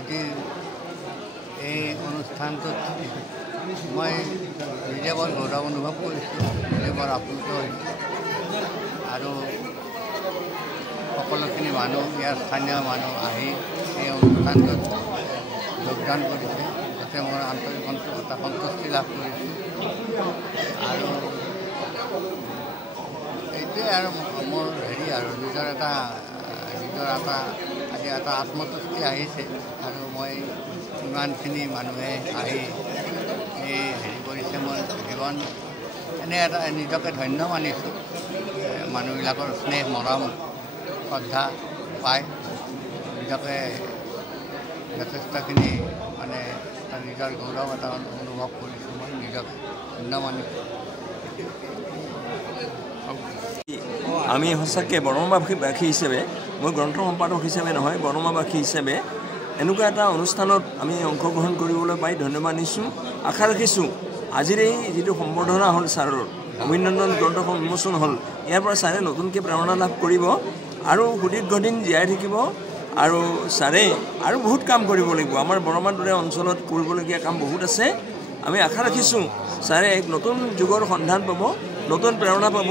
আজিৰ এই অনুষ্ঠানটোত মই নিজে বৰ গৌৰৱ অনুভৱ কৰিছোঁ, নিজে বৰ আপ্লুত হৈছোঁ আৰু সকলোখিনি মানুহ ইয়াৰ স্থানীয় মানুহ আহি এই অনুষ্ঠানটোত যোগদান কৰিছে, যাতে মোৰ আন্তৰিক এটা সন্তুষ্টি লাভ কৰিছোঁ আৰু এইটোৱে আৰু মোৰ আৰু নিজৰ এটা আজি এটা আত্মতুষ্টি আহিছে আৰু মই ইমানখিনি মানুহে আহি এই কৰিছে মই জীৱন এনে এটা নিজকে ধন্য মানিছোঁ। মানুহবিলাকৰ স্নেহ মৰম শ্ৰদ্ধা পাই নিজকে যথেষ্টখিনি নিজৰ গৌৰৱ এটা অনুভৱ কৰিছোঁ, মই নিজকে ধন্য মানিছোঁ। আমি সঁচাকৈ বৰমাবাসী হিচাপে, মই গ্ৰন্থ সম্পাদক হিচাপে নহয়, বৰমাবাসী হিচাপে এনেকুৱা এটা অনুষ্ঠানত আমি অংশগ্ৰহণ কৰিবলৈ পাই ধন্যবাদ দিছোঁ। আশা ৰাখিছোঁ আজিৰ এই যিটো সম্বৰ্ধনা হ'ল ছাৰৰ, অভিনন্দন গ্ৰন্থখন উন্মোচন হ'ল, ইয়াৰ পৰা ছাৰে নতুনকৈ প্ৰেৰণা লাভ কৰিব আৰু সুদীৰ্ঘদিন জীয়াই থাকিব আৰু ছাৰে আৰু বহুত কাম কৰিব লাগিব। আমাৰ বৰমাৰ দৰে অঞ্চলত কৰিবলগীয়া কাম বহুত আছে। আমি আশা ৰাখিছোঁ ছাৰে এক নতুন যুগৰ সন্ধান পাব, নতুন প্ৰেৰণা পাব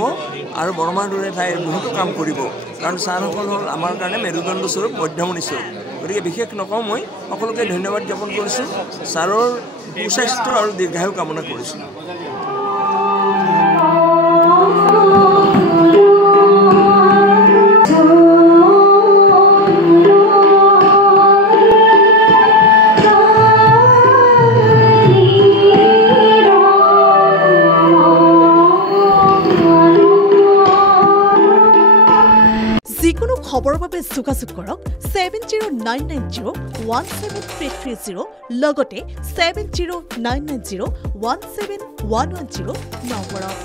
আৰু বৰমাৰ দৰে ঠাইৰ বহুতো কাম কৰিব, কাৰণ ছাৰসকল হ'ল আমাৰ কাৰণে মেৰুদণ্ড স্বৰূপ, মধ্যমণি স্বৰূপ। গতিকে বিশেষ নকওঁ, মই সকলোকে ধন্যবাদ জ্ঞাপন কৰিছোঁ, ছাৰৰ সুস্বাস্থ্য আৰু দীৰ্ঘায়ু কামনা কৰিছোঁ। যিকোনো খবৰৰ বাবে যোগাযোগ কৰক 7099017330 লগতে 7099017110 নম্বৰত।